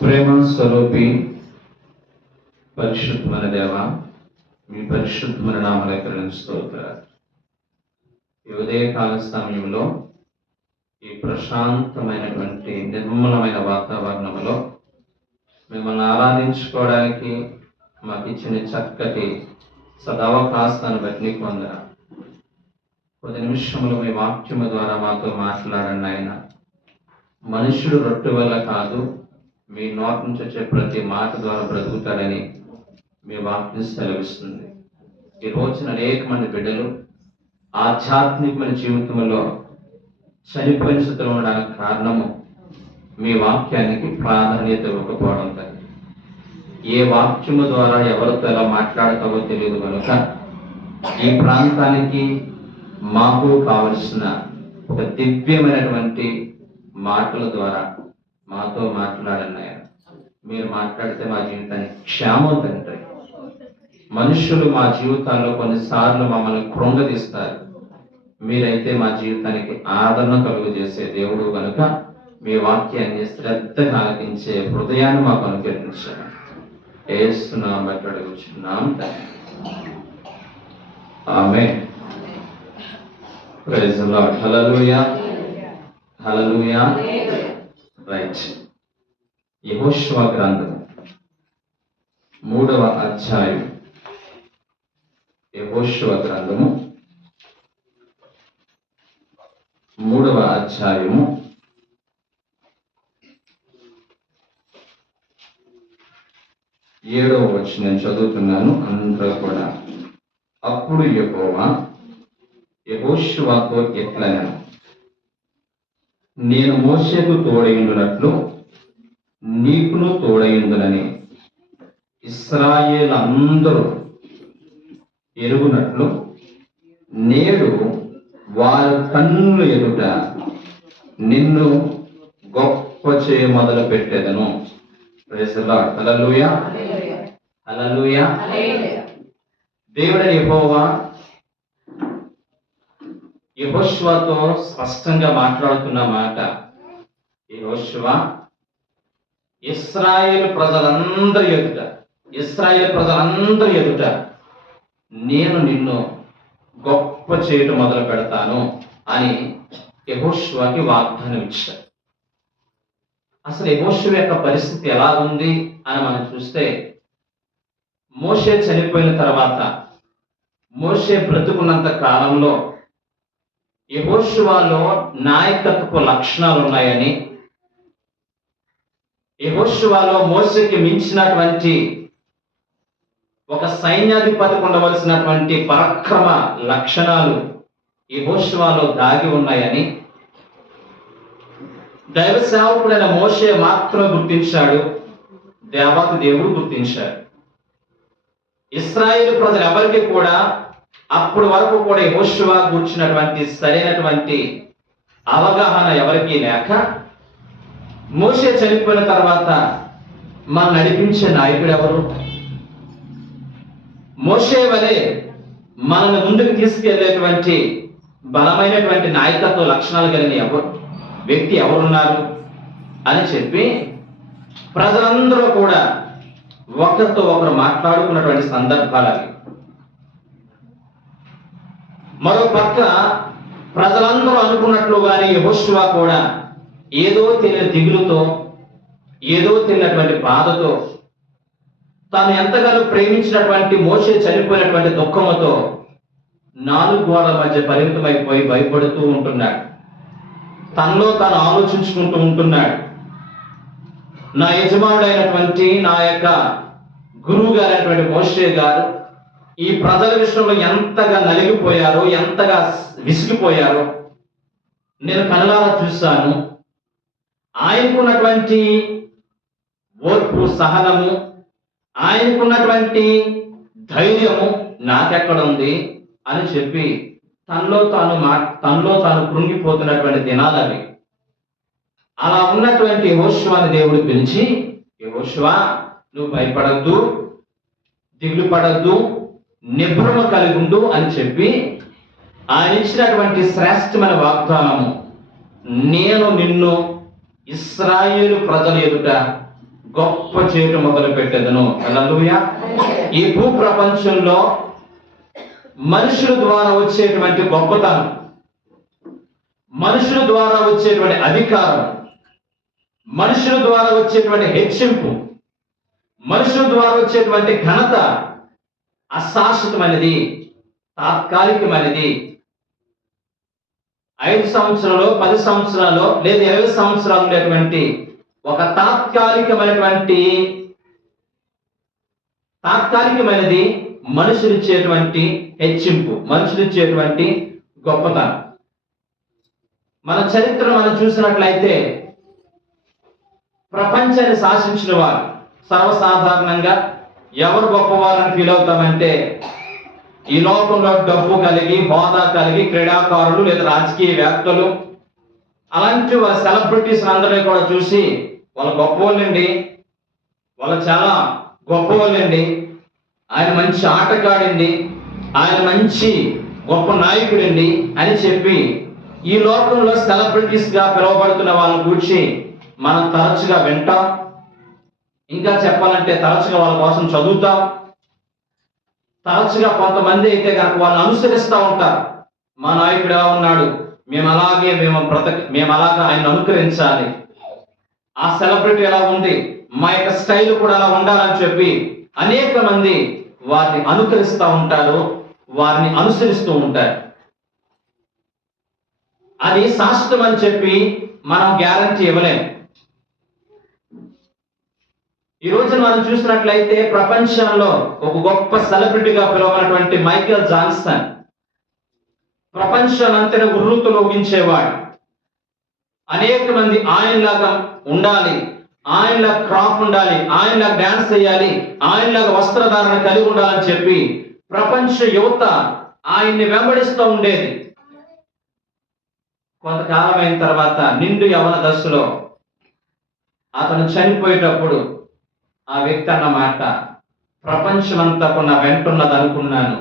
ప్రేమ స్వరూపి పరిశుద్ధమైన దేవ, మీ పరిశుద్ధమైన నామమునకు స్తోత్రాలు. ఈ ఉదయకాల సమయంలో ఈ ప్రశాంతమైనటువంటి నిర్మలమైన వాతావరణంలో మిమ్మల్ని ఆరాధించుకోవడానికి మాకు ఇచ్చిన చక్కటి సదవకాశాన్ని బట్టి నీకు వందనాలు. కొద్ది నిమిషంలో మీ వాక్యము ద్వారా మాతో మాట్లాడండి ఆయన. మనుషుడు రొట్టె వల్ల కాదు, మీ నోటి నుంచి వచ్చే ప్రతి మాట ద్వారా బ్రతుకుతాడని మీ వాక్యం సెలవిస్తుంది. ఈ రోజున అనేక మంది బిడ్డలు ఆధ్యాత్మికమైన జీవితంలో చనిపోయిన స్థితిలో ఉండడానికి కారణము మీ వాక్యానికి ప్రాధాన్యత ఇవ్వకపోవడం. ఏ వాక్యము ద్వారా ఎవరితో ఎలా మాట్లాడతావో తెలియదు కనుక ఈ ప్రాంతానికి మాకు కావలసిన ఒక దివ్యమైనటువంటి మాటల ద్వారా మాతో మాట్లాడండి. మీరు మాట్లాడితే మా జీవితానికి క్షేమం తండ్రి. మనుషులు మా జీవితాల్లో కొన్నిసార్లు మమ్మల్ని కృంగదీస్తారు, మీరైతే మా జీవితానికి ఆదరణ కలుగు చేసే దేవుడు కనుక మీ వాక్యాన్ని శ్రద్ధగా ఆలకించే హృదయాన్ని మాకు అనుగ్రహించండి. యేసు నామమున అడుగుచున్నాం తండ్రి, ఆమేన్. Praise the Lord. హల్లెలూయా, హల్లెలూయా. రైట్. యెహోషువ గ్రంథం 3వ అధ్యాయం. యెహోషువ గ్రంథము 3వ అధ్యాయము 7వ వచనం నేను చదువుతున్నాను, అందరూ కూడా. అప్పుడు యెహోవా యెహోషువతో ఇట్లనెను, నేను మోషేకు తోడయుండునట్లు నీకును తోడయుందునని ఇశ్రాయేలందరూ ఎరుగునట్లు నేడు వారి కన్నుల ఎదుట నిన్ను గొప్ప చేయ మొదలు పెట్టెదను. Praise the Lord. హల్లెలూయా, హల్లెలూయా. దేవుడైన యెహోవా యెహోషువతో స్పష్టంగా మాట్లాడుతున్న మాట, యెహోషువ ఇశ్రాయేలు ప్రజలందరి ఎదుట నేను నిన్ను గొప్ప చేయటం మొదలు పెడతాను అని యెహోషువకి వాగ్దానం ఇచ్చాడు. అసలు యెహోషువ యొక్క పరిస్థితి ఎలా ఉంది అని మనం చూస్తే, మోషే చనిపోయిన తర్వాత మోషే బ్రతుకున్నంత కాలంలో యెహోషువలో నాయకత్వ లక్షణాలు ఉన్నాయని, యెహోషువలో మోషేకి మించినటువంటి ఒక సైన్యాధిపతికి ఉండవలసినటువంటి పరాక్రమ లక్షణాలు యెహోషువలో దాగి ఉన్నాయని దైవ సేవకుడైన మోషే మాత్రమే గుర్తించాడు, దేవాతి దేవుడు గుర్తించాడు. ఇశ్రాయేలు ప్రజలు ఎవరికి కూడా అప్పటి వరకు కూడా యెహోషువ గురించినటువంటి సరైనటువంటి అవగాహన ఎవరికీ లేక, మోషే చనిపోయిన తర్వాత మనం నడిపించే నాయకుడు ఎవరు, మోషే వలె మనల్ని ముందుకు తీసుకెళ్లేటువంటి బలమైనటువంటి నాయకత్వ లక్షణాలు కలిగిన వ్యక్తి ఎవరున్నారు అని చెప్పి ప్రజలందరూ కూడా ఒకరితో ఒకరు మాట్లాడుకున్నటువంటి సందర్భాలు అవి. మరో పక్క ప్రజలందరూ అనుకున్నట్లుగానే యెహోషువ కూడా ఏదో తెలియని దిగులుతో, ఏదో తెలియనటువంటి బాధతో, తాను ఎంతగానో ప్రేమించినటువంటి మోషే చనిపోయినటువంటి దుఃఖముతో 4 గోడల మధ్య పరిమితమైపోయి భయపడుతూ ఉంటున్నాడు. తనలో తాను ఆలోచించుకుంటూ ఉంటున్నాడు, నా యజమానుడైనటువంటి నా యొక్క గురువు గారైనటువంటి మోషే గారు ఈ ప్రజల విషయంలో ఎంతగా నలిగిపోయారో, ఎంతగా విసిగిపోయారో నేను కళ్ళారా చూశాను. ఆయనకున్నటువంటి ఓర్పు, సహనము, ఆయనకున్నటువంటి ధైర్యము నాకెక్కడ ఉంది అని చెప్పి తనలో తాను కృంగిపోతున్నటువంటి దినాలు అవి. అలా ఉన్నటువంటి యెహోషువని దేవుడు పిలిచి, యెహోషువ నువ్వు భయపడద్దు, దిగులు పడద్దు, నిభ్రమ కలిగి ఉండు అని చెప్పి ఆయన ఇచ్చినటువంటి శ్రేష్టమైన వాగ్దానము, నేను నిన్ను ఇశ్రాయేలు ప్రజల ఎదుట గొప్ప చేయటం మొదలు పెట్టెదను. హల్లెలూయా. ఈ భూ ప్రపంచంలో మనుషుల ద్వారా వచ్చేటువంటి గొప్పతనం, మనుషుల ద్వారా వచ్చేటువంటి అధికారం, మనుషుల ద్వారా వచ్చేటువంటి హెచ్చింపు, మనుషుల ద్వారా వచ్చేటువంటి ఘనత అశాశ్వతమైనది, తాత్కాలికమైనది. 5 సంవత్సరాలు, 10 సంవత్సరాలు లేదా 20 సంవత్సరాలు ఉండేటువంటి ఒక తాత్కాలికమైనది మనుషులిచ్చేటువంటి హెచ్చింపు, మనుషులిచ్చేటువంటి గొప్పతనం. మన చరిత్ర మనం చూసినట్లయితే ప్రపంచాన్ని శాసించిన వారు సర్వసాధారణంగా ఎవరు గొప్పవారని ఫీల్ అవుతామంటే ఈ లోకంలో డబ్బు కలిగి, హోదా కలిగి, క్రీడాకారులు లేదా రాజకీయవేత్తలు, అలాంటి వాళ్ళ సెలబ్రిటీస్ అందరినీ కూడా చూసి వాళ్ళ గొప్పవాళ్ళండి, వాళ్ళు చాలా గొప్పవాళ్ళండి, ఆయన మంచి ఆటగాడండి, ఆయన మంచి గొప్ప నాయకుడండి అని చెప్పి ఈ లోకంలో సెలబ్రిటీస్ గా పిలువబడుతున్న వాళ్ళని గురించి మనం తరచుగా వింటాం. ఇంకా చెప్పాలంటే తరచుగా వాళ్ళ కోసం చదువుతాం. తరచుగా కొంతమంది అయితే కనుక వాళ్ళని అనుసరిస్తూ ఉంటారు. మా నాయకుడు ఎలా ఉన్నాడు, మేము అలాగా ఆయన అనుకరించాలి, ఆ సెలబ్రిటీ ఎలా ఉంది, మా యొక్క స్టైల్ కూడా అలా ఉండాలని చెప్పి అనేక మంది వారిని అనుకరిస్తూ ఉంటారు, వారిని అనుసరిస్తూ ఉంటారు. అది శాశ్వతం అని చెప్పి మనం గ్యారంటీ ఇవ్వలేము. ఈ రోజు మనం చూసినట్లయితే ప్రపంచంలో ఒక గొప్ప సెలబ్రిటీగా పిలువబడినటువంటి మైకేల్ జాన్సన్ ప్రపంచానంతటా ఉర్రూతలూగించేవాడు. అనేక మంది ఆయనలాగా ఉండాలి, ఆయనలాగా క్రాఫ్ ఉండాలి, ఆయనలాగా డాన్స్ చేయాలి, ఆయనలాగా వస్త్రధారణ కలిగి ఉండాలని చెప్పి ప్రపంచ యువత ఆయన్ని వెంబడిస్తూ ఉండేది. కొంతకాలం అయిన తర్వాత నిండు యవన దశలో అతను చనిపోయేటప్పుడు ఆ వ్యక్తి అన్నమాట, ప్రపంచమంతా నా వెంటున్నది అనుకున్నాను,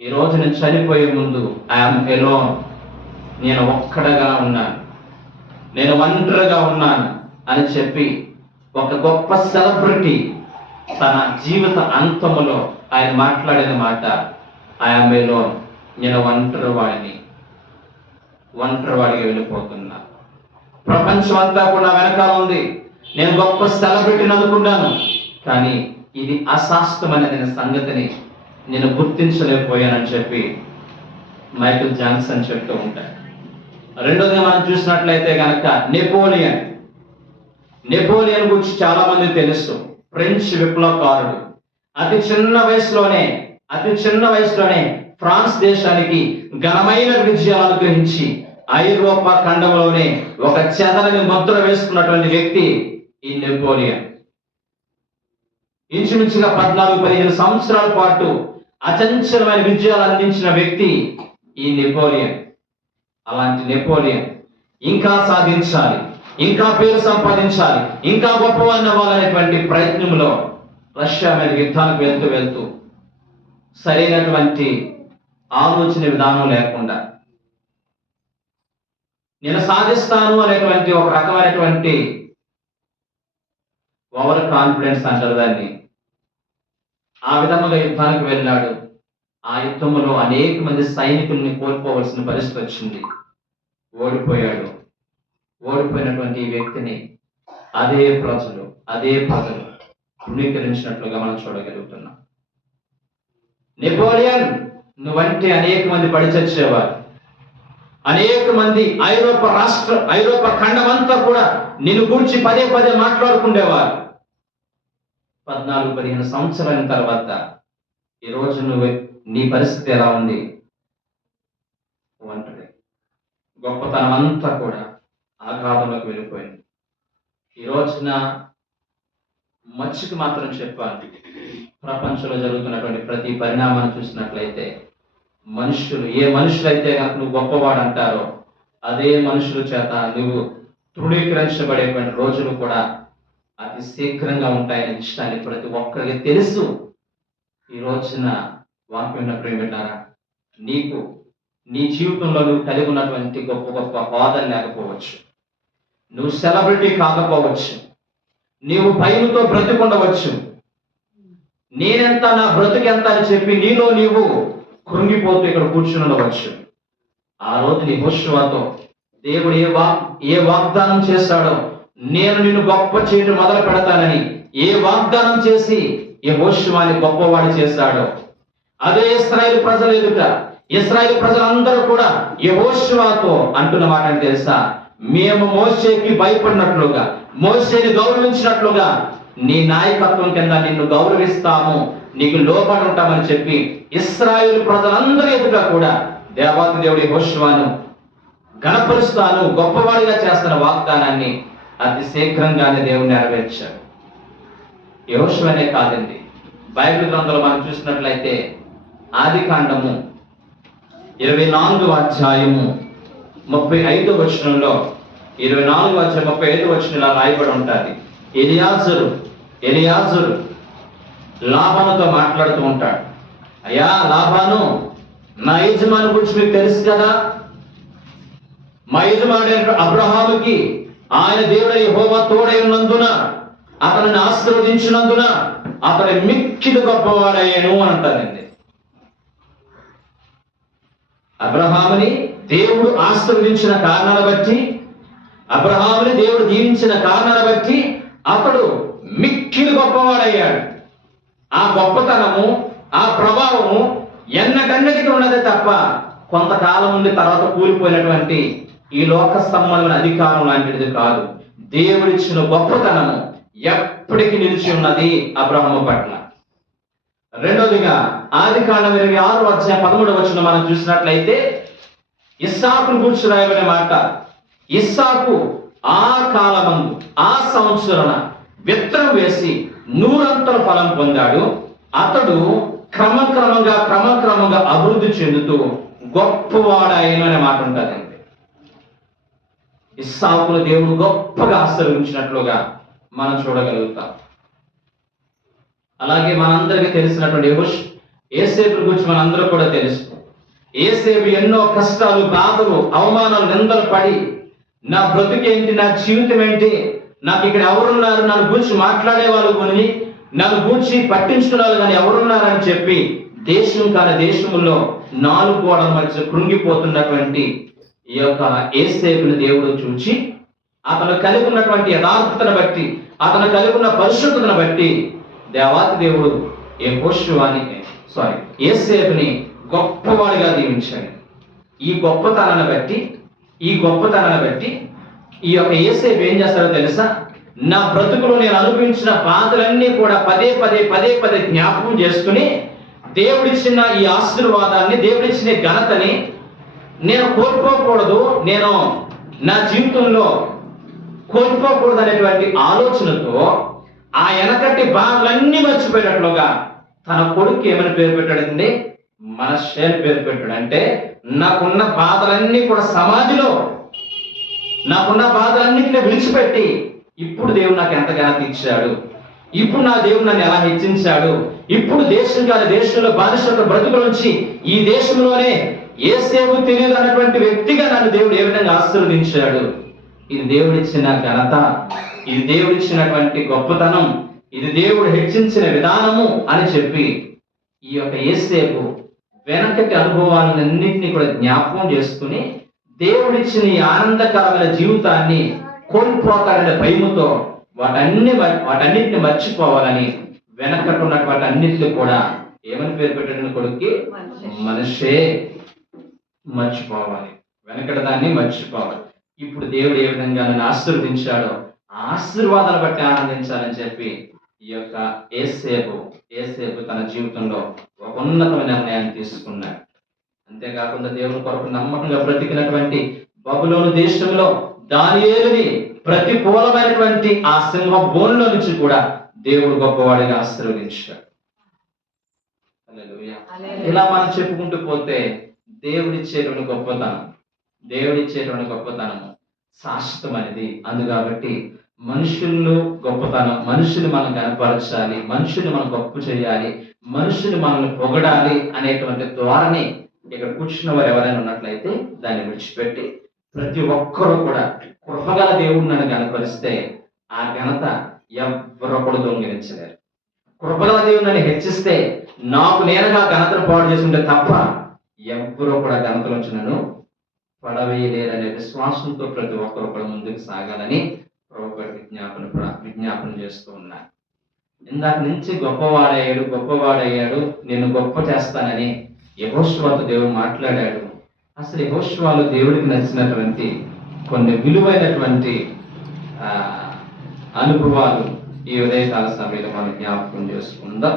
ఈ రోజు నేను చనిపోయే ముందు ఐఎమ్ ఎలోన్, నేను ఒక్కడగా ఉన్నాను, నేను ఒంటరిగా ఉన్నాను అని చెప్పి ఒక గొప్ప సెలబ్రిటీ తన జీవిత అంతములో ఆయన మాట్లాడిన మాట, ఐఎమ్ ఎలోన్, నేను ఒంటరివాడిగా వెళ్ళిపోతున్నా, ప్రపంచం అంతా కూడా వెనకాల ఉంది, నేను గొప్ప సెలబ్రిటీని అనుకున్నాను, కానీ ఇది అశాశ్వతమైన సంగతిని నేను గుర్తించలేకపోయానని చెప్పి మైకేల్ జాన్సన్ చెప్తూ ఉంటాడు. రెండోదిగా మనం చూసినట్లయితే కనుక నెపోలియన్ గురించి చాలా మంది తెలుసు. ఫ్రెంచ్ విప్లవకారుడు. అతి చిన్న వయసులోనే ఫ్రాన్స్ దేశానికి ఘనమైన విజయాలు అనుగ్రహించి ఐరోపా ఖండంలోనే ఒక చెదరని ముద్ర వేసుకున్నటువంటి వ్యక్తి ఈ నెపోలియన్. ఇంచుమించుగా 14-15 సంవత్సరాల పాటు అచంచలమైన విజయాలు అందించిన వ్యక్తి ఈ నెపోలియన్. అలాంటి నెపోలియన్ ఇంకా సాధించాలి, ఇంకా పేరు సంపాదించాలి, ఇంకా గొప్పవాడిని అవ్వాలనేటువంటి ప్రయత్నంలో రష్యా మీద యుద్ధానికి వెళ్తూ సరైనటువంటి ఆలోచన విధానం లేకుండా నేను సాధిస్తాను అనేటువంటి ఒక రకమైనటువంటి ఓవర్ కాన్ఫిడెన్స్ అంటారు దాన్ని, ఆ విధముగా యుద్ధానికి వెళ్ళాడు. ఆ యుద్ధంలో అనేక మంది సైనికుల్ని కోల్పోవలసిన పరిస్థితి వచ్చింది. ఓడిపోయాడు. ఓడిపోయినటువంటి ఈ వ్యక్తిని అదే ప్రజలు తృణీకరించినట్లుగా మనం చూడగలుగుతున్నాం. నెపోలియన్ నువ్వంటే అనేక మంది పడి చచ్చేవారు. అనేక మంది ఐరోపా ఖండం అంతా కూడా నిన్ను గురించి పదే మాట్లాడుకునేవారు. 14-15 సంవత్సరాల తర్వాత ఈరోజు నీ పరిస్థితి ఎలా ఉంది? ఒంటరి. గొప్పతనం అంతా కూడా ఆఘాతంలోకి వెళ్ళిపోయింది. ఈ రోజున మచ్చికి మాత్రం చెప్పాలి, ప్రపంచంలో జరుగుతున్నటువంటి ప్రతి పరిణామాన్ని చూసినట్లయితే ఏ మనుషులైతే కనుక నువ్వు గొప్పవాడు అంటారో అదే మనుషుల చేత నువ్వు తృణీకరించబడేటువంటి రోజులు కూడా అతి శీఘ్రంగా ఉంటాయనే విషయాన్ని ప్రతి ఒక్కరికి తెలుసు. ఈ రోజున వాక్యం ప్రేమిటారా, నీకు నీ జీవితంలో నువ్వు కలిగి ఉన్నటువంటి గొప్ప హోదాలు లేకపోవచ్చు, నువ్వు సెలబ్రిటీ కాకపోవచ్చు, నీవు భయంతో బ్రతికుండవచ్చు. నేనెంత, నా బ్రతుకెంత అని చెప్పి నీలో నీవు కృంగిపోతూ ఇక్కడ కూర్చుని ఉండవచ్చు. ఆ రోజు యెహోషువతో దేవుడు ఏ వాగ్దానం చేశాడో, నేను నిన్ను గొప్ప చేయడం మొదలు పెడతానని ఏ వాగ్దానం చేసి యెహోషువని గొప్పవాడు చేశాడో, అదే ఇశ్రాయేలు ప్రజల ఎదుట ఇశ్రాయేలు ప్రజలందరూ కూడా యెహోషువతో అంటున్న మాట అంటే తెలుసా? మేము మోషేకి భయపడినట్లుగా, మోషేని గౌరవించినట్లుగా నీ నాయకత్వం కింద నిన్ను గౌరవిస్తాము, నీకు లోబడి ఉంటామని చెప్పి ఇశ్రాయేలు ప్రజలందరి ఎదుట కూడా దేవాతి దేవుడి యెహోషువను గణపరుస్తాను, గొప్పవాడిగా చేస్తున్న వాగ్దానాన్ని అతి శీఘ్రంగానే దేవుడు నెరవేర్చాడు. యెహోషువనే కాదండి, బైబిల్ గ్రంథంలో మనం చూసినట్లయితే ఆదికాండము 24వ అధ్యాయము 35వ వచనంలో, 24వ అధ్యాయం 35వ వచనం ఇలా రాయబడి ఉంటుంది. ఎలియాజరు లాబానుతో మాట్లాడుతూ ఉంటాడు. అయ్యా లాబాను, నా యజమాని గురించి మీకు తెలుసు కదా, మా యజమానుడైన అబ్రహాముకి ఆయన దేవుడు యెహోవా తోడై ఉన్నందున, అతనిని ఆశీర్వదించినందున అతని మిక్కిలి గొప్పవాడయ్యాను అని అంటారండి. అబ్రహాముని దేవుడు ఆశీర్వదించిన కారణాలను బట్టి, అబ్రహాముని దేవుడు దీవించిన కారణాలను బట్టి అతడు మిక్కిలి గొప్పవాడయ్యాడు. ఆ గొప్పతనము, ఆ ప్రభావము ఎన్నటన్నిటికీ ఉన్నదే తప్ప కొంతకాలం ఉండి తర్వాత కూలిపోయినటువంటి ఈ లోక సంబంధమైన అధికారం లాంటిది కాదు. దేవుడిచ్చిన గొప్పతనము ఎప్పటికీ నిలిచి ఉన్నది అబ్రహాము పట్ల. రెండోదిగా ఆదికాండం 26వ అధ్యాయం 13వ వచనం మనం చూసినట్లయితే ఇస్సాకును గూర్చి రాయబడిన మాట. ఇస్సాకు ఆ కాలమందు, ఆ సంవత్సరణ విత్తనం వేసి 100 ఫలం పొందాడు. అతడు క్రమక్రమంగా అభివృద్ధి చెందుతూ గొప్పవాడాయను అనే మాట ఉంటుందండి. ఇస్సాకును దేవుడు గొప్పగా ఆశీర్వదించినట్లుగా మనం చూడగలుగుతాం. అలాగే మనందరికీ తెలిసినటువంటి యోసేపు గురించి మనందరూ కూడా తెలుసు. యోసేపు ఎన్నో కష్టాలు, బాధలు, అవమానాలు, నిందలు పడి నా బ్రతుకేంటి, నా జీవితం ఏంటి, నాకు ఇక్కడ ఎవరున్నారు, నన్ను గురించి మాట్లాడే వాళ్ళు కొని, నన్ను గూర్చి పట్టించుకునే వాళ్ళు కానీ ఎవరున్నారని చెప్పి దేశం కాని దేశంలో 4 గోడల మధ్య కృంగిపోతున్నటువంటి ఈ యొక్క యోసేపుని దేవుడు చూచి అతను కలిగి ఉన్నటువంటి యథార్థతను బట్టి, అతను కలిగి ఉన్న పరిశుద్ధతను బట్టి దేవాతి దేవుడు యోసేపుని గొప్పవాడిగా దీవించాడు. ఈ గొప్పతనాన్ని బట్టి ఈ యొక్క యోసేపు ఏం చేస్తాడో తెలుసా? నా బ్రతుకులో నేను అనుభవించిన బాధలన్నీ కూడా పదే పదే జ్ఞాపకం చేసుకుని దేవుడిచ్చిన ఈ ఆశీర్వాదాన్ని, దేవుడిచ్చిన ఘనతని నేను కోల్పోకూడదు, నేను నా జీవితంలో కోల్పోకూడదు అనేటువంటి ఆలోచనతో ఆ వెనకటి బాధలన్నీ మర్చిపోయినట్లుగా తన కొడుకు ఏమని పేరు పెట్టాడండి? మనష్షే అని పేరు పెట్టాడు. అంటే నాకున్న బాధలన్నీ కూడా సమాధిలో, నాకున్న బాధలన్నింటినీ విడిచిపెట్టి ఇప్పుడు దేవుడు నాకు ఎంత ఘనత ఇచ్చాడు, ఇప్పుడు నా దేవుడు నన్ను ఎలా హెచ్చించాడు, ఇప్పుడు దేశం కాని దేశంలో బానిసత్వ బ్రతుకు నుంచి ఈ దేశంలోనే యోసేపు తెలియదు అన్నటువంటి వ్యక్తిగా నన్ను దేవుడు ఏ విధంగా ఆశీర్వదించాడు. ఇది దేవుడిచ్చిన ఘనత, ఇది దేవుడిచ్చినటువంటి గొప్పతనం, ఇది దేవుడు హెచ్చించిన విధానము అని చెప్పి ఈ యొక్క యోసేపు వెనకటి అనుభవాలన్నింటినీ కూడా జ్ఞాపకం చేసుకుని దేవుడిచ్చిన ఈ ఆనందకరమైన జీవితాన్ని కోల్పోతాడనే భయముతో వాటన్నిటిని మర్చిపోవాలని వెనకటి ఉన్నటువంటి అన్నింటినీ కూడా ఏమని పేరు పెట్టాడని కొడుక్కి? మనష్షే. మర్చిపోవాలి, వెనకటి దాన్ని మర్చిపోవాలి. ఇప్పుడు దేవుడు ఏ విధంగా నన్ను ఆశీర్వదించాడో ఆ ఆశీర్వాదాలు బట్టి ఆనందించాలని చెప్పి ఈ యొక్క యోసేపు తన జీవితంలో ఒక ఉన్నతమైన నిర్ణయాన్ని తీసుకున్నాడు. అంతేకాకుండా దేవుని కొరకు నమ్మకంగా బ్రతికినటువంటి బబులోను దేశంలో దానియేలుని ప్రతికూలమైనటువంటి ఆ సింహ బోన్లో నుంచి కూడా దేవుడు గొప్పవాడిగా ఆశీర్వదించాడు. హల్లెలూయా. ఇలా మనం చెప్పుకుంటూ పోతే దేవుడిచ్చేటువంటి గొప్పతనము శాశ్వతమైనది. అందుకాబట్టి మనుషుల్లో గొప్పతనం, మనుషులు మనం కనపరచాలి, మనుషులు మనం గొప్ప చేయాలి, మనుషులు మనల్ని పొగడాలి అనేటువంటి ధోరణి ఇక్కడ కూర్చున్న వారు ఎవరైనా ఉన్నట్లయితే దాన్ని విడిచిపెట్టి ప్రతి ఒక్కరూ కూడా కృపగల దేవుడు నన్ను కనపరిస్తే ఆ ఘనత ఎవరు కూడా దొంగిలించలేరు. కృపగల దేవుడు నన్ను హెచ్చిస్తే నాకు నేనుగా ఘనతను పాడు చేసుకుంటే తప్ప ఎవ్వరూ కూడా ఘనతలోంచి నన్ను పడవేయలేరనే విశ్వాసంతో ప్రతి ఒక్కరు కూడా ముందుకు సాగాలని ప్రభువు విజ్ఞాపన చేస్తూ ఉన్నారు. ఇందాక నుంచి గొప్పవాడయ్యాడు నేను గొప్ప చేస్తానని యెహోషువతో దేవుడు మాట్లాడాడు. అసలు యెహోషువలో దేవుడికి నచ్చినటువంటి కొన్ని విలువైనటువంటి అనుభవాలు ఈ ఉదయకాల సమయంలో మనం జ్ఞాపకం చేసుకుందాం.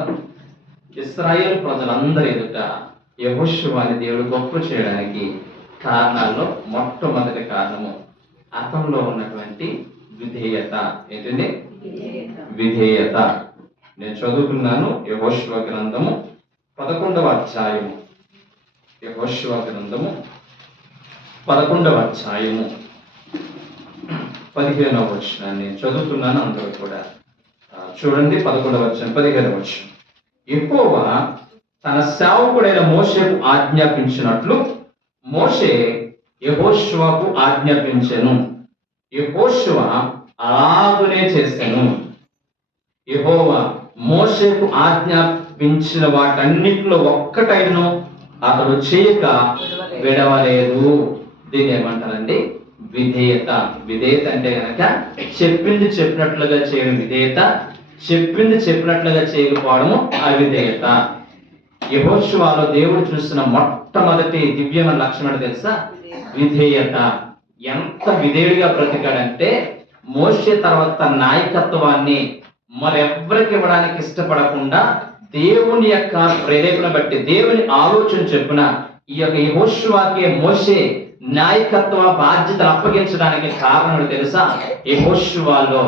ఇశ్రాయేలు ప్రజలందరి ఎదుట యెహోషువని దేవుడు గొప్ప చేయడానికి కారణాల్లో మొట్టమొదటి కారణము అతనిలో ఉన్నటువంటి విధేయత. ఏంటండి? విధేయత. నేను చదువుకున్నాను యెహోషువ గ్రంథము 11వ అధ్యాయము. యెహోషువ గ్రంథము 11వ అధ్యాయము 15వ వచనాన్ని నేను చదువుతున్నాను. అందరూ కూడా చూడండి. 11వ వచనం 15వ వచనం. యెహోవా తన సేవకుడైన మోషేకు ఆజ్ఞాపించినట్లు మోషే యెహోషువకు ఆజ్ఞాపించెను. యెహోషువ అలాగునే చేసెను. యెహోవా మోషేకు ఆజ్ఞాపించిన వాటన్నిటిలో ఒక్కటైనను అతడు చేయక విడవలేదు. దీన్ని ఏమంటారండి? విధేయత. విధేయత అంటే కనుక చెప్పింది చెప్పినట్లుగా చేయడం విధేయత, చెప్పింది చెప్పినట్లుగా చేయకపోవడము అవిధేయత. యెహోషువలో దేవుడు చూసిన మొట్టమొదటి దివ్యమైన లక్షణం తెలుసా? విధేయత. ఎంత విధేయుడిగా బ్రతికాడంటే మోషే తర్వాత నాయకత్వాన్ని మరెవ్వరికి ఇవ్వడానికి ఇష్టపడకుండా దేవుని యొక్క ప్రేరేపణ బట్టి దేవుని ఆలోచన చెప్పున ఈ యొక్క యెహోషువకే మోషే నాయకత్వ బాధ్యతలు అప్పగించడానికి కారణం తెలుసా? యెహోషువలో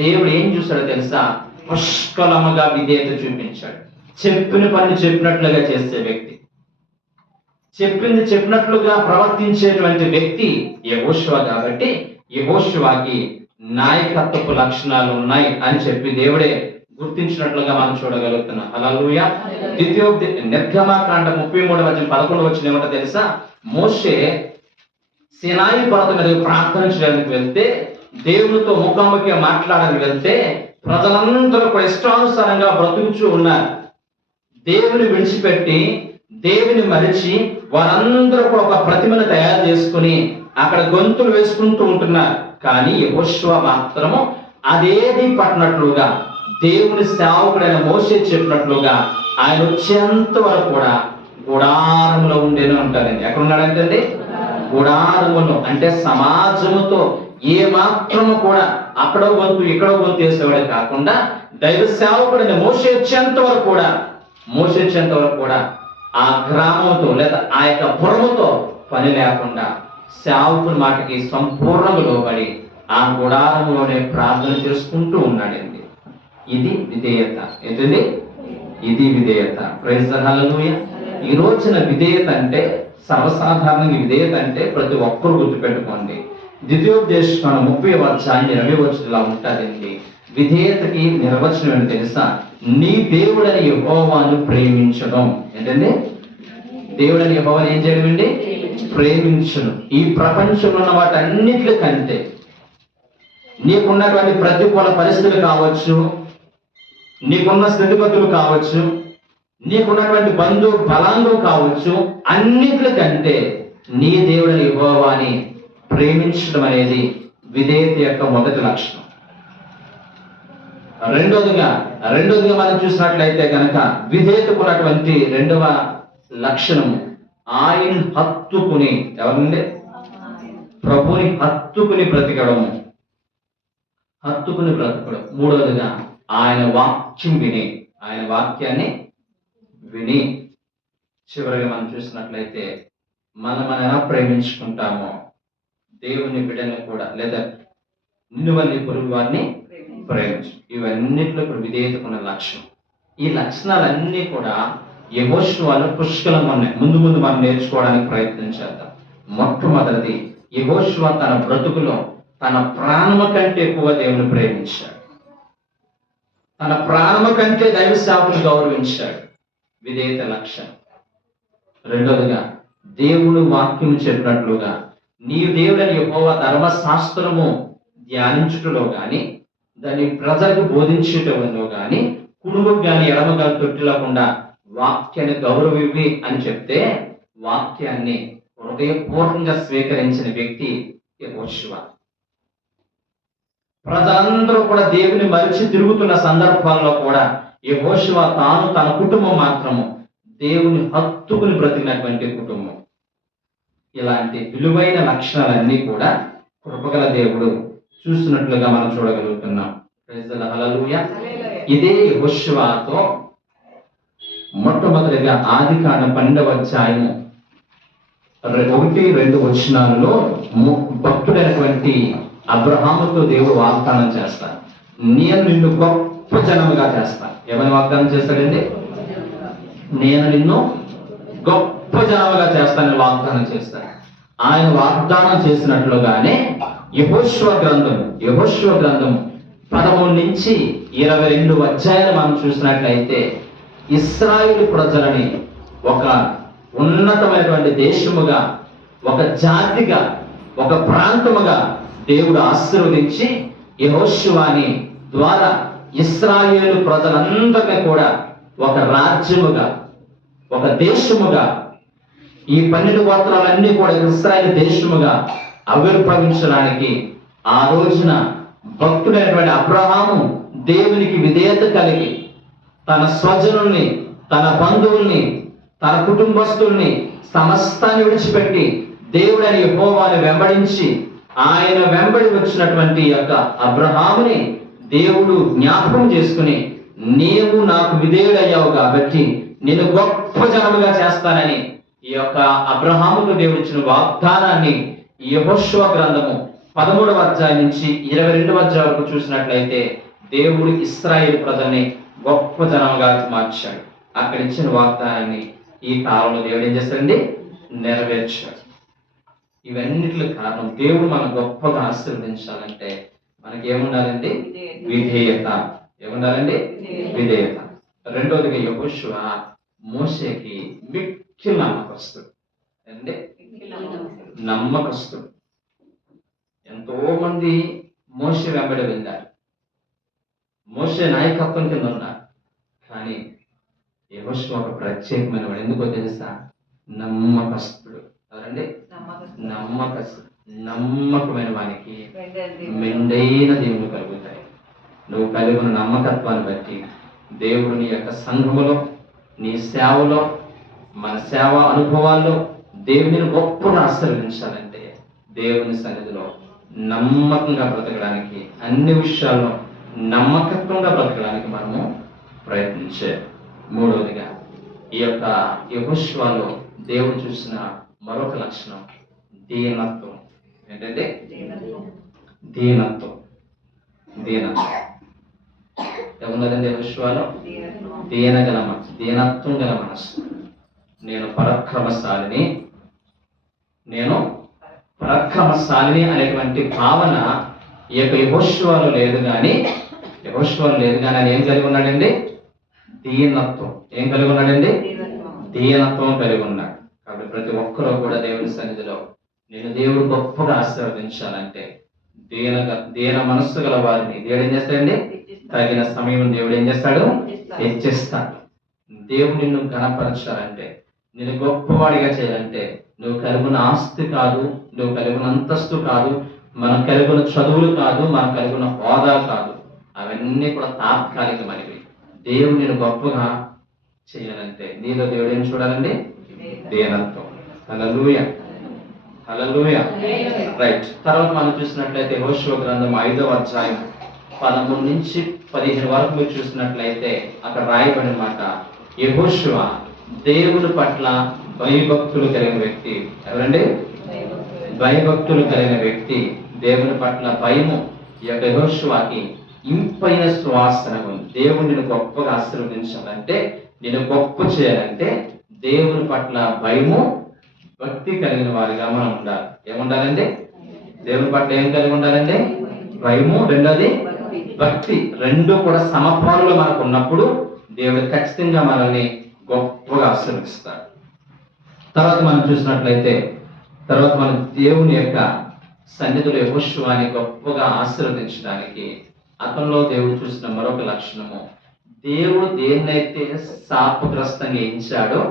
దేవుడు ఏం చూశాడో తెలుసా? పుష్కలముగా విధేయత చూపించాడు. చెప్పిన పని చెప్పినట్లుగా చేసే వ్యక్తి, చెప్పింది చెప్పినట్లుగా ప్రవర్తించేటువంటి వ్యక్తి యెహోషువ. కాబట్టి యెహోషువకి నాయకత్వపు లక్షణాలు ఉన్నాయి అని చెప్పి దేవుడే గుర్తించినట్లుగా మనం చూడగలుగుతున్నాం. హల్లెలూయా. నిర్గమకాండ 33వ అధ్యాయం 11వ వచనం ఏమంటో తెలుసా? మోషే సీనాయి పర్వతం మీద ప్రార్థన చేయడానికి వెళ్తే, దేవునితో ముఖాముఖిగా మాట్లాడడానికి వెళ్తే ప్రజలందరూ కూడా ఇష్టానుసారంగా బ్రతుకుచూ ఉన్నారు. దేవుని విడిచిపెట్టి దేవుని మరిచి వారందరూ కూడా ఒక ప్రతిమను తయారు చేసుకుని అక్కడ గొంతులు వేసుకుంటూ ఉంటున్నారు. కానీ యెహోషువ మాత్రము అదేది పట్టినట్లుగా దేవుని సేవకుడైన మోషే చెప్పినట్లుగా ఆయన వచ్చేంత వరకు కూడా గుడారంలో ఉండేనే ఉంటారండి. ఎక్కడ ఉన్నాడంటే గుడారములో, అంటే సమాజముతో ఏ మాత్రము కూడా అక్కడో గొంతు ఇక్కడో గొంతు వేసేవాడే కాకుండా దైవ సేవకుడైన మోషే వచ్చేంత వరకు కూడా ఆ గ్రామంతో లేదా ఆ యొక్క పురముతో పని లేకుండా సేవకుని మాటకి సంపూర్ణంగా లోబడి ఆ గుడారంలోనే ప్రార్థన చేసుకుంటూ ఉన్నాడండి. ఇది విధేయత. ఏంటండి? ఇది విధేయత. ప్రైజ్ ది హల్లెలూయా. ఈ రోజున విధేయత అంటే సర్వసాధారణంగా విధేయత అంటే ప్రతి ఒక్కరు గుర్తుపెట్టుకోండి. ద్వితీయోపదేశకాండం 30వ అధ్యాయం 20వ వచనం ఇలా ఉంటాదండి. విధేయతకి నిర్వచనం ఏంటి తెలుసా? నీ దేవుడైన యెహోవాను ప్రేమించడం. ఏంటండి? దేవుడైన యెహోవాను ఏం చేయడం అండి? ప్రేమించడం. ఈ ప్రపంచంలో ఉన్న వాటన్నిటి కంటే నీకున్నటువంటి ప్రతికూల పరిస్థితులు కావచ్చు, నీకున్న స్థితిగతులు కావచ్చు, నీకున్నటువంటి బంధు బలాంగం కావచ్చు, అన్నిటికంటే నీ దేవుడైన యెహోవాని ప్రేమించడం అనేది విధేయత యొక్క మొదటి లక్షణం. రెండోదిగా మనం చూసినట్లయితే కనుక విధేయతకున్నటువంటి రెండవ లక్షణము ఆయన హత్తుకుని, ఎవరండి? ప్రభుని హత్తుకుని బ్రతకడము. మూడవదిగా ఆయన వాక్యాన్ని విని. చివరిగా మనం చూసినట్లయితే మనం ఎలా ప్రేమించుకుంటామో దేవుని బిడ్డను కూడా, లేదా నిన్ను వల్లి పొరుగు వారిని ప్రేమించు. ఇవన్నిట్లో విధేయతకున్న లక్షణం. ఈ లక్షణాలన్నీ కూడా యెహోషువలో పుష్కలంగా ఉన్నాయి. ముందు మనం నేర్చుకోవడానికి ప్రయత్నం చేద్దాం. మొట్టమొదటిది, యెహోషువ తన బ్రతుకులో తన ప్రాణము కంటే ఎక్కువ దేవుని ప్రేమించాడు. తన ప్రాణము కంటే దైవ సేవకుని గౌరవించాడు. విధేయత లక్షణం. రెండవదిగా, దేవుడు వాక్యం చెప్పినట్లుగా నీ దేవుడని యెహోవా ధర్మశాస్త్రము ధ్యానించుటలో గాని దాన్ని ప్రజలకు బోధించేటవన్నో కానీ కుడుముకు కానీ ఎడమ కానీ తొట్టిల్లకుండా వాక్యాన్ని గౌరవివి అని చెప్తే వాక్యాన్ని హృదయపూర్వకంగా స్వీకరించిన వ్యక్తి యెహోషువ. ప్రజలందరూ కూడా దేవుని మరిచి తిరుగుతున్న సందర్భాల్లో కూడా యెహోషువ తాను తన కుటుంబం మాత్రము దేవుని హత్తుకుని బ్రతికినటువంటి కుటుంబం. ఇలాంటి విలువైన లక్షణాలన్నీ కూడా కృపగల దేవుడు చూస్తున్నట్లుగా మనం చూడగలుగుతున్నాం. ప్రైజ్ ది లార్డ్, హల్లెలూయా. ఇదే యెహోషువతో మొట్టమొదటిగా ఆదికాండం 12వ అధ్యాయము 1-2 వచనాల్లో భక్తుడైనటువంటి అబ్రహాముతో దేవుడు వాగ్దానం చేస్తాడు. నేను నిన్ను గొప్ప జనముగా చేస్తాను. ఏమని వాగ్దానం చేస్తాడండి? నేను నిన్ను గొప్ప జనముగా చేస్తానని వాగ్దానం చేస్తాడు. ఆయన వాగ్దానం చేసినట్లుగానే యెహోషువ గ్రంథం 13-22 అధ్యాయాలు మనం చూసినట్లయితే ఇశ్రాయేలు ప్రజలని ఒక ఉన్నతమైనటువంటి దేశముగా, ఒక జాతిగా, ఒక ప్రాంతముగా దేవుడు ఆశీర్వదించి యెహోషువని ద్వారా ఇశ్రాయేలు ప్రజలందరినీ కూడా ఒక రాజ్యముగా, ఒక దేశముగా, ఈ 12 గోత్రాలన్నీ కూడా ఇశ్రాయేలు దేశముగా ఆవిర్భవించడానికి ఆ రోజున భక్తుడైనటువంటి అబ్రహాము దేవునికి విధేయత కలిగి తన స్వజనుల్ని, తన బంధువుల్ని, తన కుటుంబస్తుల్ని సమస్తాన్ని విడిచిపెట్టి దేవుడైన యెహోవాను వెంబడించి ఆయన వెంబడి వచ్చినటువంటి యొక్క అబ్రహాముని దేవుడు జ్ఞాపకం చేసుకుని, నీవు నాకు విధేయుడయ్యావు కాబట్టి నేను గొప్ప జనముగా చేస్తానని ఈ యొక్క అబ్రహాముకు దేవుడు ఇచ్చిన వాగ్దానాన్ని యెహోషువ గ్రంథము 13వ అధ్యాయం నుంచి 22వ అధ్యాయం వరకు చూసినట్లయితే దేవుడు ఇశ్రాయేలు ప్రజల్ని గొప్ప జనముగా మార్చాడు. అక్కడ ఇచ్చిన వాగ్దానాన్ని ఈ కాలంలో దేవుడు ఏం చేస్తాడండి? నెరవేర్చాడు. ఇవన్నిటికి కారణం దేవుడు మనం గొప్పగా ఆశీర్వదించాలంటే మనకి ఏముండాలండి? విధేయత. ఏముండాలండి? విధేయత. రెండోదిగా యెహోషువ మోషేకి మిక్కిలి నమ్మకస్తుడు. అంటే నమ్మకస్తుడు. ఎంతో మంది మోషే వెంబడి వెళ్ళారు, మోషే నాయకత్వం కింద ఉన్నారు. కానీ యెహోషువ ఒక ప్రత్యేకమైన వాడు. ఎందుకో తెలుసా? నమ్మకస్తుడు. ఎవరండి? నమ్మకస్తుడు. నమ్మకమైన వానికి మెండైన దేవుడు కలుగుతాయి. నువ్వు కలిగి ఉన్న నమ్మకత్వాన్ని బట్టి దేవుడు నీ యొక్క సంఘములో, నీ సేవలో, మన సేవ అనుభవాల్లో దేవుని గొప్పగా ఆశీర్వదించాలంటే దేవుని సన్నిధిలో నమ్మకంగా బ్రతకడానికి, అన్ని విషయాల్లో నమ్మకత్వంగా బ్రతకడానికి మనము ప్రయత్నించే. మూడవదిగా ఈ యొక్క యెహోషువలో దేవుడు చూసిన మరొక లక్షణం దీనత్వం. ఏంటంటే దీనత్వం. ఏమున్నదండి యెహోషువలో? దీనత్వం గల మనస్సు. నేను పరాక్రమశాలిని అనేటువంటి భావన ఈ యొక్క యెహోషువలో లేదు కానీ ఆయన ఏం కలిగి ఉన్నాడండి? దీనత్వం. ఏం కలిగి ఉన్నాడండి? దీనత్వం కలిగి ఉన్నాడు. కాబట్టి ప్రతి ఒక్కరూ కూడా దేవుని సన్నిధిలో నేను దేవుడు గొప్పగా ఆశీర్వదించాలంటే దీన మనస్సు గల వారిని దేవుడు ఏం చేస్తాడండి? తగిన సమయం దేవుడు ఏం చేస్తాడు? హెచ్చిస్తాడు. దేవుడు నిన్ను ఘనపరచాలంటే, నేను గొప్పవాడిగా చేయాలంటే నువ్వు కలిగిన ఆస్తి కాదు, నువ్వు కలిగిన అంతస్తు కాదు, మనం కలిగిన చదువులు కాదు, మనం కలిగిన హోదా కాదు. అవన్నీ కూడా తాత్కాలికమైనవి. దేవుడు నేను గొప్పగా చేయాలంటే నీలో దేవుడు ఏం చూడాలండి? దీనత్వం. హల్లెలూయా, హల్లెలూయా. రైట్. తర్వాత మనం చూసినట్లయితే యెహోషువ గ్రంథం 5వ అధ్యాయం 13-15 వరకు మీరు చూసినట్లయితే అక్కడ రాయబడిన మాట, యెహోషువ దేవుని పట్ల భయభక్తులు కలిగిన వ్యక్తి. ఎవరండి? భయభక్తులు కలిగిన వ్యక్తి. దేవుని పట్ల భయము ఈ యొక్క యెహోషువకి ఇంపైన సువాసన ఉంది. దేవుడిని గొప్పగా ఆశీర్వదించాలంటే, నేను గొప్ప చేయాలంటే దేవుని పట్ల భయము, భక్తి కలిగిన వారిగా మనం ఉండాలి. ఏముండాలండి? దేవుని పట్ల ఏం కలిగి ఉండాలండి? భయము, రెండోది భక్తి. రెండు కూడా సమపాలులో మనకు ఉన్నప్పుడు దేవుడు ఖచ్చితంగా మనల్ని గొప్పగా ఆశీర్వదిస్తాడు. తర్వాత మనం చూసినట్లయితే మన దేవుని యొక్క సన్నిధిలో యెహోషువని గొప్పగా ఆశీర్వదించడానికి అతనిలో దేవుడు చూసిన మరొక లక్షణము, దేవుడు దేన్నైతే శాపగ్రస్తంగా ఎంచాడో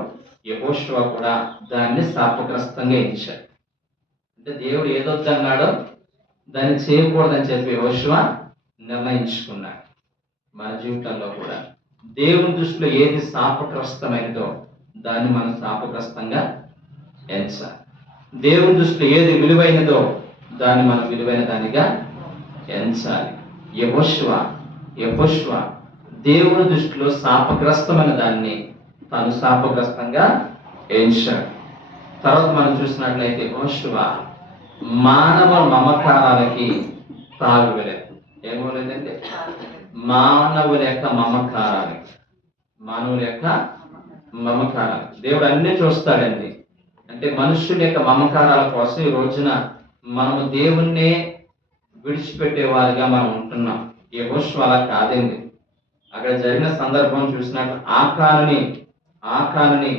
యెహోషువ కూడా దాన్ని శాపగ్రస్తంగా ఎంచాడు. అంటే దేవుడు ఏదొద్దన్నాడో దాన్ని చేయకూడదని చెప్పి యెహోషువ నిర్ణయించుకున్నాడు. మన జీవితంలో కూడా దేవుని దృష్టిలో ఏది శాపగ్రస్తమైనదో దాన్ని మనం శాపగ్రస్తంగా ఎంచాలి. దేవుని దృష్టిలో ఏది విలువైనదో దాన్ని మనం విలువైన దానిగా ఎంచాలి. యెహోషువ దేవుని దృష్టిలో శాపగ్రస్తమైన దాన్ని తాను శాపగ్రస్తంగా ఎంచాడు. తర్వాత మనం చూసినట్లయితే యెహోషువ మానవ మమకారాలకి తావివ్వలేదు. ఏమోలేదండి, మానవుల యొక్క మమకారాలు దేవుడు అన్ని చూస్తాడండి. అంటే మనుషుల యొక్క మమకారాల కోసం ఈ రోజున మనము దేవుణ్ణే విడిచిపెట్టేవారిగా మనం ఉంటున్నాం. యెహోషువ అలా కాదండి. అక్కడ జరిగిన సందర్భం చూసినట్లు ఆకానుని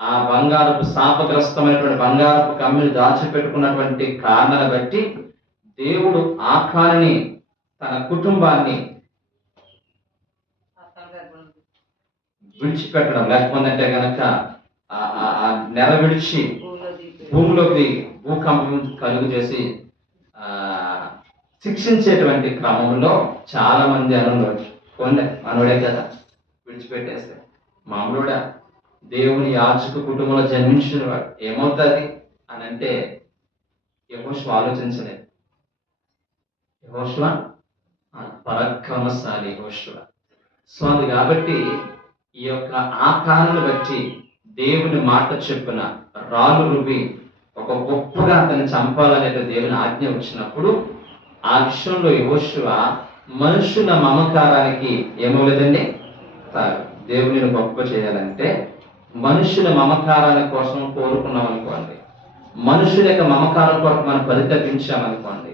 ఆ బంగారపు శాపగ్రస్తమైనటువంటి బంగారపు కమ్మిని దాచిపెట్టుకున్నటువంటి కారణాన్ని బట్టి దేవుడు ఆకానుని తన కుటుంబాన్ని విడిచిపెట్టడం, లేకపోతే కనుక నెల విడిచి భూమిలోకి భూకంపం కలుగు చేసి శిక్షించేటువంటి క్రమంలో చాలా మంది అనుకోవచ్చు, మనోడే కదా విడిచిపెట్టేస్తే, మామూలుడా దేవుని యాజక కుటుంబంలో జన్మించిన వాడు ఏమవుతుంది అని అంటే యెహోషువ ఆలోచించలేదు. యెహోషువ పరాక్రమశాలి యెహోషువ. సో అది కాబట్టి ఈ యొక్క ఆకారాన్ని బట్టి దేవుని మాట చెప్పున రాళ్ళు రువి ఒక గొప్పగా అతన్ని చంపాలనే దేవుని ఆజ్ఞ వచ్చినప్పుడు ఆ విషయంలో యెహోషువ మనుషుల మమకారానికి ఏమవలేదండి. దేవుని గొప్ప చేయాలంటే మనుషుల మమకారాల కోసం కోరుకున్నాం అనుకోండి, మనుషుల యొక్క మమకారం కొరకు మనం పరితపించామనుకోండి,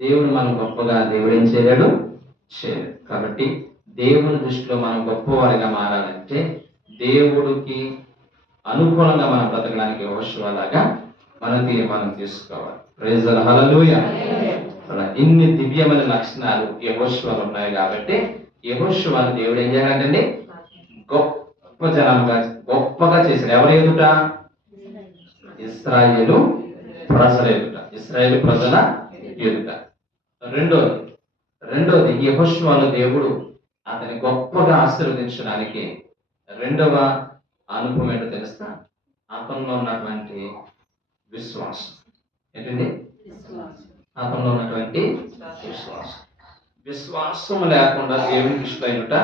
దేవుడు మనం గొప్పగా దేవుడు ఏం చేయలేడు. కాబట్టి దేవుని దృష్టిలో మనం గొప్పవారిగా మారాలంటే దేవుడికి అనుకూలంగా మనం బ్రతకడానికి యెహోషువ లాగా మనం తీర్మానం తీసుకోవాలి. ప్రైజ్ ది లార్డ్, హల్లెలూయా. ఇన్ని దివ్యమైన లక్షణాలు యెహోషువలో ఉన్నాయి కాబట్టి యెహోషువను దేవుడు ఏం చేయాలంటే గొప్ప జనంగా గొప్పగా చేశాడు. ఎవరు ఎదుట? ఇశ్రాయేలు ప్రజల ఎదుట. రెండోది యెహోషువలో దేవుడు అతని గొప్పగా ఆశీర్వదించడానికి రెండవ అనుభవం ఏంటో తెలుస్తా? అతనిలో ఉన్నటువంటి విశ్వాసం. ఏంటండి? అతనిలో ఉన్నటువంటి విశ్వాసం లేకుండా దేవునికి ఇష్టమైనట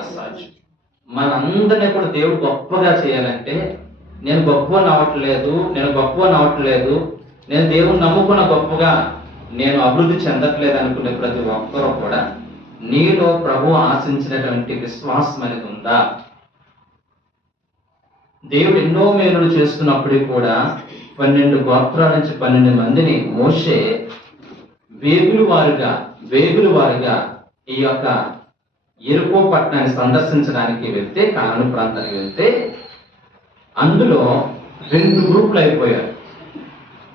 అసాధ్యం. మనందరినీ కూడా దేవుడు గొప్పగా చేయాలంటే నేను గొప్పని అవ్వట్లేదు, నేను దేవుని నమ్ముకున్న గొప్పగా నేను అభివృద్ధి చెందట్లేదు అనుకునే ప్రతి ఒక్కరూ కూడా నీలో ప్రభు ఆశించినటువంటి విశ్వాసం అనేది ఉందా? దేవుడు ఎన్నో మేలులు చేస్తున్నప్పటికీ కూడా 12 గోత్రాల నుంచి 12 మందిని మోషే వేగులు వారుగా ఈ యొక్క యెరికో పట్టణాన్ని సందర్శించడానికి వెళ్తే, కానాను ప్రాంతానికి వెళ్తే అందులో 2 గ్రూపులు అయిపోయారు.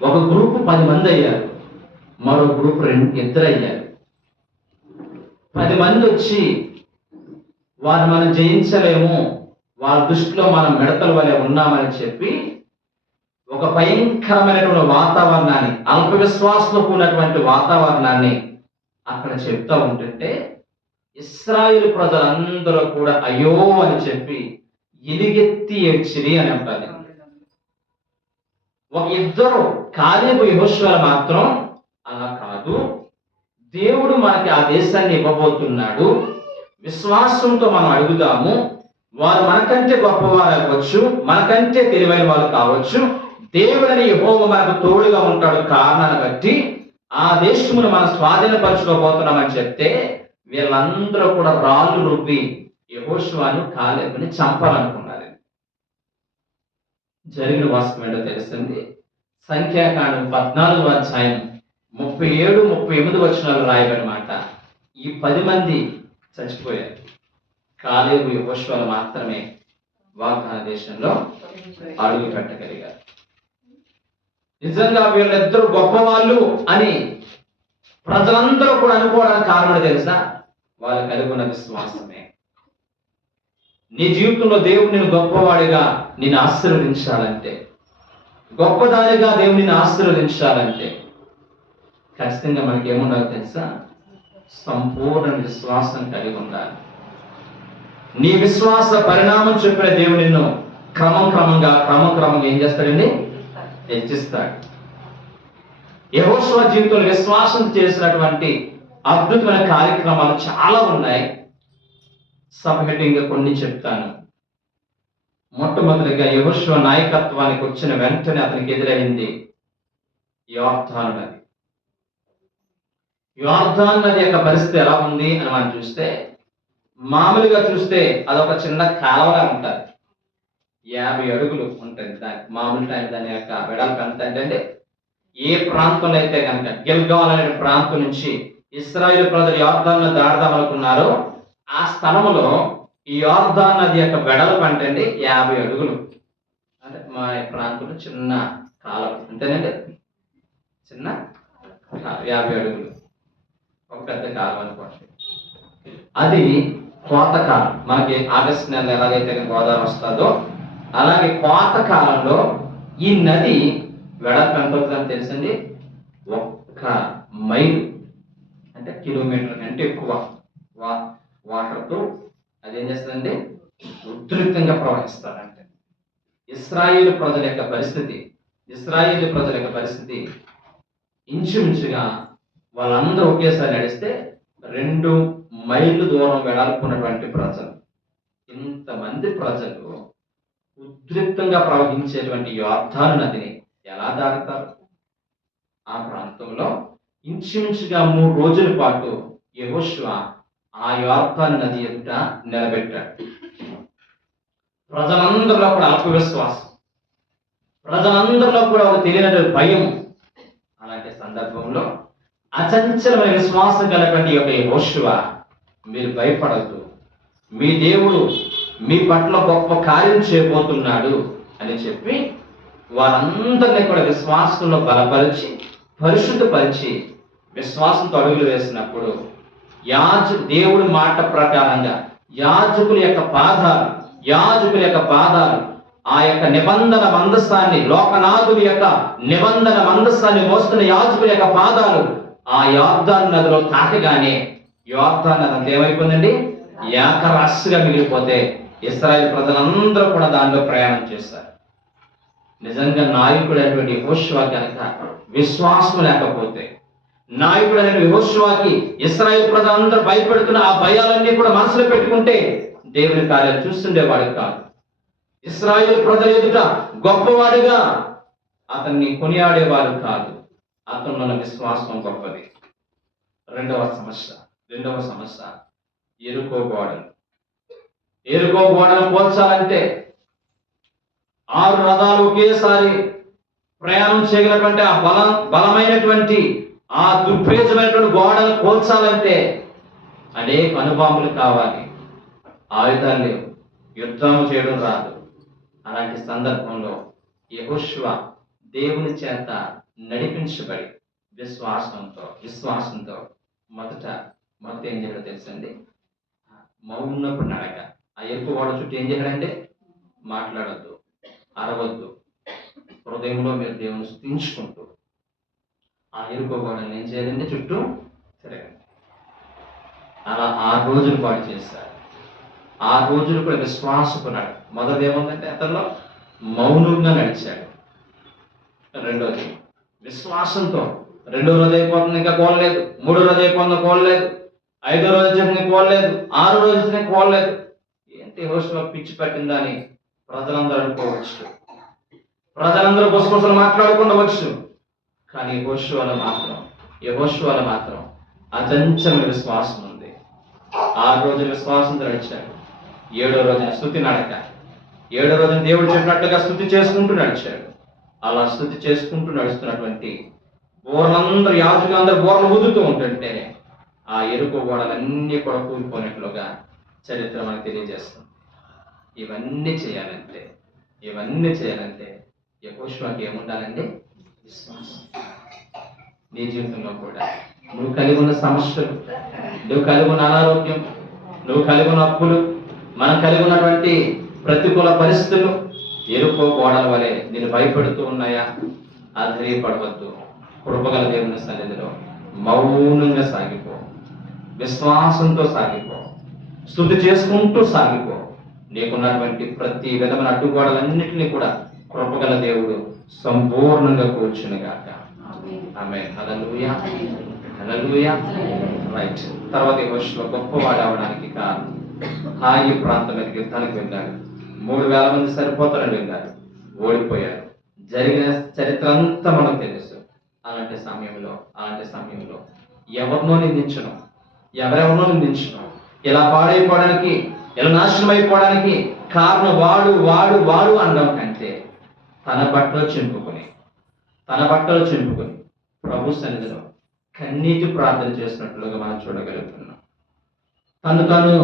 ఒక గ్రూపు 10 మంది అయ్యారు, మరో గ్రూప్ 2 అయ్యారు. 10 మంది వచ్చి వారు మనం జయించలేము, వాళ్ళ దృష్టిలో మనం మిడతల వలె ఉన్నామని చెప్పి ఒక భయంకరమైనటువంటి వాతావరణాన్ని, అల్ప విశ్వాసంతో కూడినటువంటి వాతావరణాన్ని అక్కడ చెప్తా ఉంటుంటే ఇశ్రాయేలు ప్రజలందరూ కూడా అయ్యో అని చెప్పి ఎలుగెత్తి ఏడ్చిరి అని అంటారు. ఒక ఇద్దరు కాలేబు యెహోషువ మాత్రం అలా కాదు, దేవుడు మనకి ఆ దేశాన్ని ఇవ్వబోతున్నాడు, విశ్వాసంతో మనం అడుగుదాము, వారు మనకంటే గొప్పవారు అవ్వచ్చు, మనకంటే తెలివైన వాళ్ళు కావచ్చు, దేవుడని యెహోవా మనకు తోడుగా ఉంటాడు కారణాన్ని బట్టి ఆ దేశమును మనం స్వాధీనపరచుకోబోతున్నామని చెప్తే వీళ్ళందరూ కూడా రాళ్ళు రుబ్బి యెహోషువను కాలేబుని చంపాలనుకున్నారు. జరిగిన వాస్తవం ఏంటో తెలిసింది. సంఖ్యాకాండం 14వ అధ్యాయం 37-38 వచనాలు రాయబడినమాట. ఈ 10 మంది చచ్చిపోయారు. కాలేబు యెహోషువలు మాత్రమే వాగ్దాన దేశంలో అడుగు పెట్టగలిగారు. నిజంగా వీళ్ళిద్దరు గొప్పవాళ్ళు అని ప్రజలందరూ కూడా అనుకోవడానికి కారణం తెలుసా? వాళ్ళు కలిగి ఉన్న విశ్వాసమే. నీ జీవితంలో దేవుడు నిన్ను గొప్పవాడిగా నిన్ను ఆశీర్వదించాలంటే, గొప్పదానిగా దేవుడు నిన్ను ఆశీర్వదించాలంటే ఖచ్చితంగా మనకి ఏముండాలి తెలుసా? సంపూర్ణ విశ్వాసం కలిగి ఉండాలి. నీ విశ్వాస పరిణామం చెప్పిన దేవుడు నిన్ను క్రమంగా ఏం చేస్తాడండి? హెచ్చిస్తాడు. యెహోషువ జీవితంలో విశ్వాసం చేసినటువంటి అద్భుతమైన కార్యక్రమాలు చాలా ఉన్నాయి. సబ్హెడ్డింగ్ కొన్ని చెప్తాను. మొట్టమొదటిగా యెహోషువ నాయకత్వానికి వచ్చిన వెంటనే అతనికి ఎదురైంది యోర్దాను నది. యోర్దాను నది యొక్క పరిస్థితి ఎలా ఉంది అని మనం చూస్తే, మామూలుగా చూస్తే అదొక చిన్న కాలువలా ఉంటుంది. 50 అడుగులు ఉంటుంది. మామూలు టైం దాని యొక్క వెడల్పు ఎంత అంటే, ఏ ప్రాంతంలో అయితే కనుక గిల్గాల్ అనే ప్రాంతం నుంచి ఇశ్రాయేలు ప్రజలు యోర్దాను దాడదామనుకున్నారో ఆ స్థలంలో ఈ యోర్దాను నది యొక్క వెడల్పు అంటే 50 అడుగులు. అంటే మా ప్రాంతంలో చిన్న కాలువ అంతేనండి, చిన్న 50 అడుగులు ఒక పెద్ద కాలువ అనుకోండి. అది కోతకాలం. మనకి ఆగస్టు నెల ఎలాగైతే గోదావరి వస్తుందో అలాగే కోతకాలంలో ఈ నది వెడల్పు ఎంత అవుతుందని తెలుసండి? 1 మైలు, అంటే కిలోమీటర్ కంటే ఎక్కువ వాటర్తో అదేం చేస్తుందండి? ఉధృతంగా ప్రవహిస్తారంటే ఇశ్రాయేలు ప్రజల యొక్క పరిస్థితి ఇంచుమించుగా వాళ్ళందరూ ఒకేసారి నడిస్తే 2 మైళ్ళు దూరం వెడల్పున్నటువంటి ప్రజలు. ఇంతమంది ప్రజలు ఉధృతంగా ప్రవహించేటువంటి యోర్దాను నదిని ఎలా దాటుతారు? ఆ ప్రాంతంలో ఇంచుమించుగా 3 రోజుల పాటు యెహోషువ ఆ యోర్దాను నది ఎదుట నిలబెట్టాడు. ప్రజలందరిలో కూడా అల్పవిశ్వాసం, ప్రజలందరిలో కూడా ఒక తెలియని భయం. అలాంటి సందర్భంలో అచంచలమైన విశ్వాసం కలిగినటువంటి యొక్క యెహోషువ, మీరు భయపడద్దు, మీ దేవుడు మీ పట్ల గొప్ప కార్యం చేయబోతున్నాడు అని చెప్పి వారందరినీ కూడా విశ్వాసంలో బలపరిచి పరిశుద్ధపరిచి విశ్వాసంతో అడుగులు వేసినప్పుడు దేవుడి మాట ప్రకారంగా యాజకుల యొక్క పాదాలు ఆ యొక్క నిబంధన మందస్సాన్ని, లోకనాథుడి యొక్క నిబంధన మందస్సాన్ని మోస్తున్న యాజకుల యొక్క పాదాలు ఆ యోర్దాను నదిలో తాకగానే యోర్దాను నది ఏమైపోయిందండి? ఏకరాశిగా మిగిలిపోతే ఇశ్రాయేలు ప్రజలందరూ కూడా దానిలో ప్రయాణం చేశారు. నిజంగా నాయకుడైనటువంటి యెహోషువ కనుక విశ్వాసం లేకపోతే, నాయకుడైన యెహోషువకి ఇశ్రాయేలు ప్రజలందరూ భయపెడుతున్న ఆ భయాలన్నీ కూడా మనసులో పెట్టుకుంటే దేవుని కార్యాలు చూస్తుండేవాడు కాదు. ఇశ్రాయేలు ప్రజల ఎదుట గొప్పవాడిగా అతన్ని కొనియాడేవారు కాదు. అతనిలో ఉన్న విశ్వాసం గొప్పది. రెండవ సమస్య ఎరుకో గోడను పోల్చాలంటే 6 రథాలు ఒకేసారి ప్రయాణం చేయగలటువంటి ఆ బలమైనటువంటి ఆ దుర్భేజమైనటువంటి గోడను పోల్చాలంటే అనేక అనుభవములు కావాలి. ఆయుధాలు లేవు, యుద్ధం చేయడం రాదు. అలాంటి సందర్భంలో యెహోషువ దేవుని చేత నడిపించబడి విశ్వాసంతో మొదట ఏం చేయడం తెలుసండి? మౌనపు నడక. ఆ ఎరుపు గోడ చుట్టూ ఏం చేయాలంటే మాట్లాడొద్దు, అరవద్దు, హృదయంలో మీరు దేవుని స్తుతించుకుంటూ ఆ ఎరుపు గోడని ఏం చేయాలంటే చుట్టూ తిరగండి. అలా 6 రోజులు పాటు చేశారు. 6 రోజులు కూడా విశ్వాసపు నడక. మొదటి ఏముందంటే అతనిలో మౌనంగా నడిచాడు. రెండోది విశ్వాసంతో. 2వ రోజు అయిపోతుంది, ఇంకా కోల్లేదు. 3వ రోజు అయిపోతుంది, కోల్లేదు. 5వ రోజు వచ్చింది, కోల్లేదు. 6వ రోజు వచ్చింది, కోల్లేదు. ఏంటి యెహోషువ పిచ్చి పట్టిందని ప్రజలందరూ అనుకోవచ్చు, ప్రజలందరూ గుసగుసలు మాట్లాడుకుండవచ్చు. కానీ యెహోషువలో మాత్రం అచంచల విశ్వాసం ఉంది. 6 రోజుల విశ్వాసంతో నడిచాడు. 7వ రోజున స్తుతి నడక. 7వ రోజున దేవుడు చెప్పినట్టుగా స్తుతి చేసుకుంటూ నడిచాడు. అలా స్తుతి చేసుకుంటూ నడుస్తున్నటువంటి బోర్లందరూ, యాజకులందరూ బోర్లు ఊదుతూ ఉంటుంటే ఆ ఎరుపు గోడలన్నీ కూడా కూలిపోయినట్లుగా చరిత్ర మనకు తెలియజేస్తుంది. ఇవన్నీ చేయాలంటే యెహోషువకి ఏముండాలండి? విశ్వాసం. నీ జీవితంలో కూడా నువ్వు కలిగి ఉన్న సమస్యలు, నువ్వు కలిగి ఉన్న అనారోగ్యం, నువ్వు కలిగి ఉన్న అప్పులు, మనం కలిగి ఉన్నటువంటి ప్రతికూల పరిస్థితులు ఎరుకో గోడల వలె నేను భయపెడుతూ ఉన్నాయా? ఆధైర్యపడవద్దు. కృపగల దేవుని సన్నిధిలో మౌనంగా సాగిపో, విశ్వాసంతో సాగిపో, స్తుతి చేసుకుంటూ సాగిపో. నీకున్నటువంటి ప్రతి విధమైన అడ్డుగోడలన్నింటినీ కూడా కృపగల దేవుడు సంపూర్ణంగా కూర్చునిగాక. ఆమేన్. హల్లెలూయా, హల్లెలూయా. రైట్. తర్వాత యెహోషువ గొప్పవాడు అవడానికి కారణం, హాయి ప్రాంతం మీదకి యుద్ధానికి వెళ్ళాడు. 3000 మంది సరిపోతారని వెళ్ళారు, ఓడిపోయారు. జరిగిన చరిత్ర అంతా మనకు తెలుసు. అలాంటి సమయంలో ఎవరినో నిందించడం, ఎవరెవరినో నిందించడం, ఇలా పాడైపోవడానికి, ఇలా నాశనం అయిపోవడానికి కారణం వాడు వాడు వాడు అనడం కంటే తన బట్టలు చింపుకొని ప్రభు సన్నిధిలో కన్నీటి ప్రార్థన చేసినట్లుగా మనం చూడగలుగుతున్నాం. తను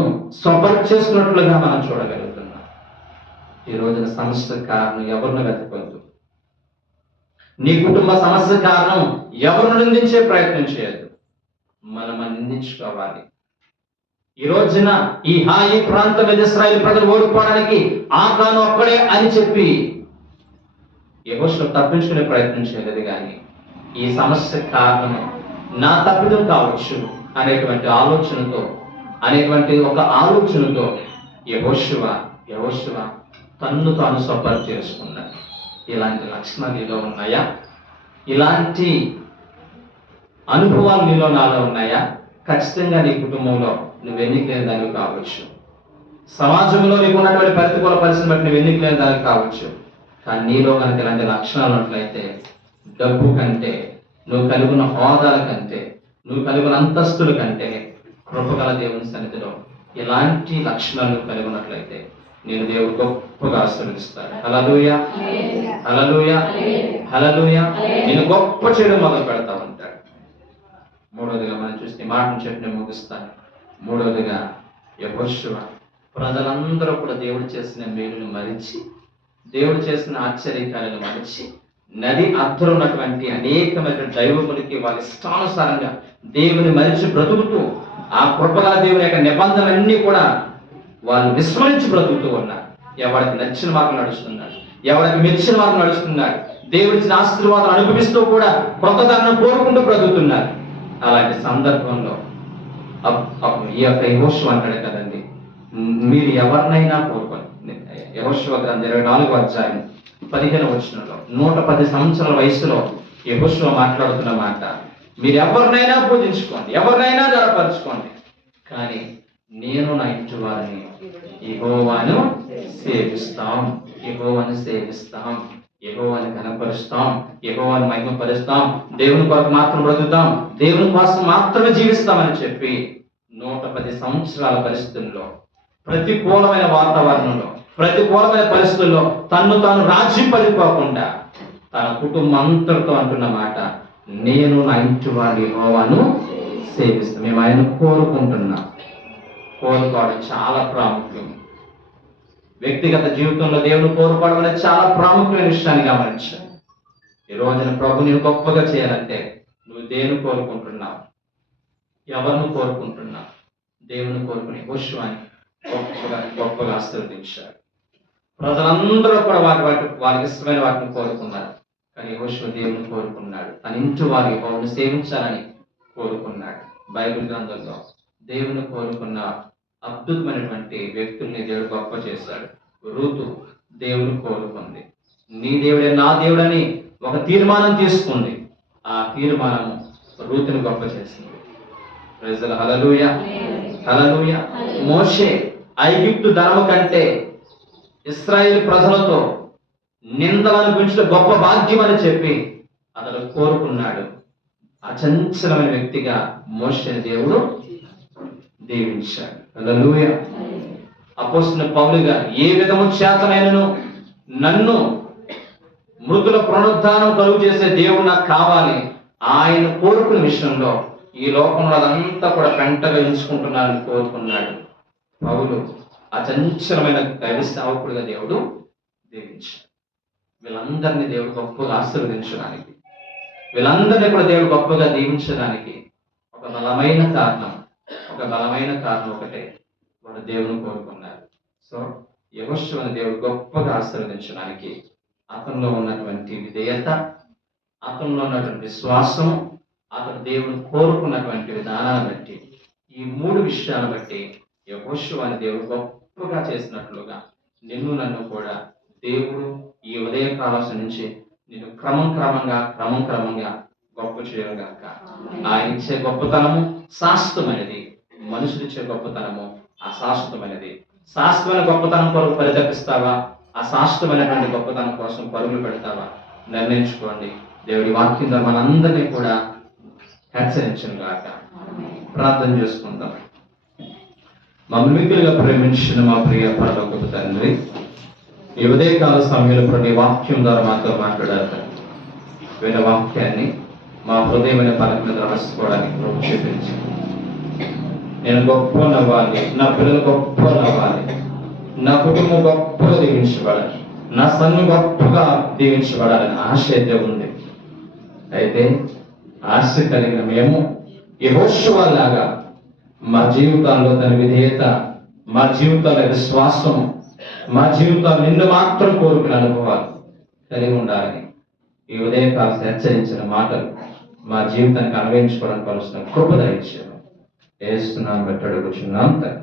స్వపరిచేసుకున్నట్లుగా మనం చూడగలుగుతున్నాం. ఈ రోజున సమస్య కారణం ఎవరిని వెతకొద్దు. నీ కుటుంబ సమస్య కారణం ఎవరిని నిందించే ప్రయత్నం చేయొద్దు. మనం నిందించుకోవాలి. ఈ రోజున ఈ హాయి ప్రాంతం మీద ఇశ్రాయేలు ప్రజలు ఓడిపోవడానికి ఆకాను ఒక్కడే అని చెప్పి యెహోషువ తప్పించుకునే ప్రయత్నం చేయలేదు. కానీ ఈ సమస్య కారణం నా తప్పిదం కావచ్చు అనేటువంటి ఒక ఆలోచనతో యెహోషువ తన్ను తాను స్వపరి చేసుకున్నాడు. ఇలాంటి లక్షణాలు నీలో ఉన్నాయా? ఇలాంటి అనుభవాలు నీలో నాలో ఉన్నాయా? ఖచ్చితంగా నీ కుటుంబంలో నువ్వు ఎన్నికలేని దానివి కావచ్చు, సమాజంలో నీకు ఉన్నటువంటి ప్రతికూల పరిస్థితిని బట్టి నువ్వు ఎన్నికలేని దానికి కావచ్చు. కానీ నీలో కనుక ఇలాంటి లక్షణాలు ఉన్నట్లయితే డబ్బు కంటే, నువ్వు కలిగిన హోదాల కంటే, నువ్వు కలిగిన అంతస్తుల కంటే కృపగల దేవుని సన్నిధిలో ఇలాంటి లక్షణాలు కలిగి ఉన్నట్లయితే నేను దేవుడు గొప్పగా ఆశీర్వదిస్తాడు. హల్లెలూయా, హల్లెలూయా, హల్లెలూయా. నేను గొప్ప చేయడం మొదలు పెడతా ఉంటాడు. మూడవదిగా మనం చూస్తే మాటను చెప్పి నేను ముగిస్తాను. మూడవదిగా యెహోషువ ప్రజలందరూ కూడా దేవుడు చేసిన మేలును మరిచి, దేవుడు చేసిన ఆశ్చర్యకార్యాలను మరిచి, నది అద్దరు ఉన్నటువంటి అనేకమైన దైవములకి వాళ్ళ ఇష్టానుసారంగా దేవుని మరిచి బ్రతుకుతూ, ఆ కృపగల దేవుని యొక్క నిబంధనలన్నీ కూడా వాళ్ళు విస్మరించి బ్రతుకుతూ ఉన్నారు. ఎవరికి నచ్చిన మార్గం నడుస్తున్నాడు, ఎవరికి మెచ్చిన మార్గం నడుస్తున్నాడు, దేవుడిచ్చిన ఆశీర్వాదాలు అనుభవిస్తూ కూడా కృతజ్ఞతను కోరుకుంటూ బ్రతుకుతున్నారు. అలాంటి సందర్భంలో ఈ యొక్క యెహోషువ అంటాడు కదండి, మీరు ఎవరినైనా కోరుకోండి. యెహోషువ గ్రంథం 24వ అధ్యాయం 15వ వచనంలో 110 సంవత్సరాల వయసులో యెహోషువ మాట్లాడుతున్న మాట, మీరు ఎవరినైనా పూజించుకోండి, ఎవరినైనా ధరపరచుకోండి, కానీ నేను నా ఇంటి వారిని యెహోవాను సేవిస్తాం, యెహోవాను కనపరుస్తాం, యెహోవాను మహిమపరుస్తాం, దేవుని కొరకు మాత్రం బ్రతుకుతాం, దేవుని కోసం మాత్రమే జీవిస్తామని చెప్పి 110 సంవత్సరాల పరిస్థితుల్లో, ప్రతికూలమైన వాతావరణంలో, ప్రతికూలమైన పరిస్థితుల్లో తన్ను తాను రాజ్యం పడిపోకుండా తన కుటుంబం అంతటితో అంటున్న మాట, నేను నా ఇంటి వారి యెహోవాను సేవిస్తాం. మేము ఆయన కోరుకుంటున్నాం. కోరుకోవడం చాలా ప్రాముఖ్యం. వ్యక్తిగత జీవితంలో దేవుని కోరుకోవడం అనేది చాలా ప్రాముఖ్యమైన విషయాన్ని గమనించాలి. ఈ రోజున ప్రభు నేను గొప్పగా చేయాలంటే నువ్వు దేవుని కోరుకుంటున్నావు, ఎవరిని కోరుకుంటున్నావు? దేవుని కోరుకుని యెహోషువని గొప్పగా ఆశీర్వదించాడు. ప్రజలందరూ కూడా వారికి ఇష్టమైన వాటిని కోరుకున్నారు. కానీ యెహోషువ దేవుని కోరుకున్నాడు. తన ఇంటి వారి యెహోవాను సేవించాలని కోరుకున్నాడు. బైబిల్ గ్రంథంలో దేవుని కోరుకున్న అద్భుతమైనటువంటి వ్యక్తుల్ని దేవుడు గొప్ప చేశాడు. రూతు దేవుని కోరుకుంది. నీ దేవుడే నా దేవుడని ఒక తీర్మానం తీసుకుంది. ఆ తీర్మానం రూతుని గొప్ప చేసింది. ప్రైజ్ హల్లెలూయా, హల్లెలూయా. మోషే ఐగుప్తు ధనము కంటే ఇశ్రాయేలు ప్రజలతో నిందలను గురించిన గొప్ప భాగ్యం అని చెప్పి అతను కోరుకున్నాడు. అచంచలమైన వ్యక్తిగా మోషేని దేవుడు దీవించాడు. హల్లెలూయా. అపోస్తలుడైన పౌలుగా ఏ విధము చేతనైనను నన్ను మృతుల పునరుద్ధానం కలుగు చేసే దేవుడు నాకు కావాలి, ఆయన కోరుకునే విషయంలో ఈ లోకంలో అదంతా కూడా పెంటగా ఎంచుకుంటున్నారని కోరుకున్నాడు. పౌలు అచంచలమైన దైవ సేవకుడిగా దేవుడు దీవించాడు. వీళ్ళందరినీ దేవుడు గొప్పగా ఆశీర్వదించడానికి, వీళ్ళందరినీ కూడా దేవుడు గొప్పగా దీవించడానికి ఒక బలమైన కారణం ఒకటే, వారు దేవుని కోరుకున్నారు. సో యెహోషువను దేవుడు గొప్పగా ఆశీర్వదించడానికి అతనిలో ఉన్నటువంటి విధేయత, అతనిలో ఉన్నటువంటి విశ్వాసము, అతను దేవుని కోరుకున్నటువంటి విధానాన్ని బట్టి, ఈ 3 విషయాలను బట్టి యెహోషువను దేవుడు గొప్పగా చేసినట్లుగా నిన్ను నన్ను కూడా దేవుడు ఈ ఉదయకాలం నుంచి నిన్ను క్రమంగా గొప్ప చేయగాక. ఆయన ఇచ్చే గొప్పతనము శాశ్వతమైనది, మనుషులు ఇచ్చే గొప్పతనము అశాశ్వతమైనది. శాశ్వతమైన గొప్పతనం కొరకు పరితపిస్తావా, అశాశ్వతమైనటువంటి గొప్పతనం కోసం పరుగులు పెడతావా? నిర్ణయించుకోండి. దేవుడి వాక్యం ద్వారా మనందరినీ కూడా హెచ్చరించను గాక. ప్రార్థన చేసుకుందాం. మమ్మల్ని మిక్కులుగా ప్రేమించిన మా ప్రియ పరలోకపు తండ్రి, ఈ ఉదయకాల సమయంలో ప్రతి వాక్యం ద్వారా మాతో మాట్లాడారు. విన్న వాక్యాన్ని మా హృదయమైన పలక మీద రాసుకోవడానికి ప్రభు చూపించి, నేను గొప్ప నవ్వాలి, నా పిల్లలు గొప్ప నవ్వాలి, నా కుటుంబం గొప్పగా దీవించబడాలి, నా సన్ను గొప్పగా దీవించబడాలని ఆశ అయితే ఉంది. అయితే ఆశ కలిగిన మేము యెహోషువలాగా మా జీవితాల్లో తన విధేయత, మా జీవితాల విశ్వాసం, మా జీవితాలు నిన్ను మాత్రం కోరుకునే అనుభవాలు కలిగి ఉండాలని ఈ ఉదయకాలం హెచ్చరించిన మాటలు మా జీవితానికి అన్వయించుకోవడానికి కావలసిన కృప దయచేయడం యేసు నామమున అడుగుచున్నాం తండ్రి.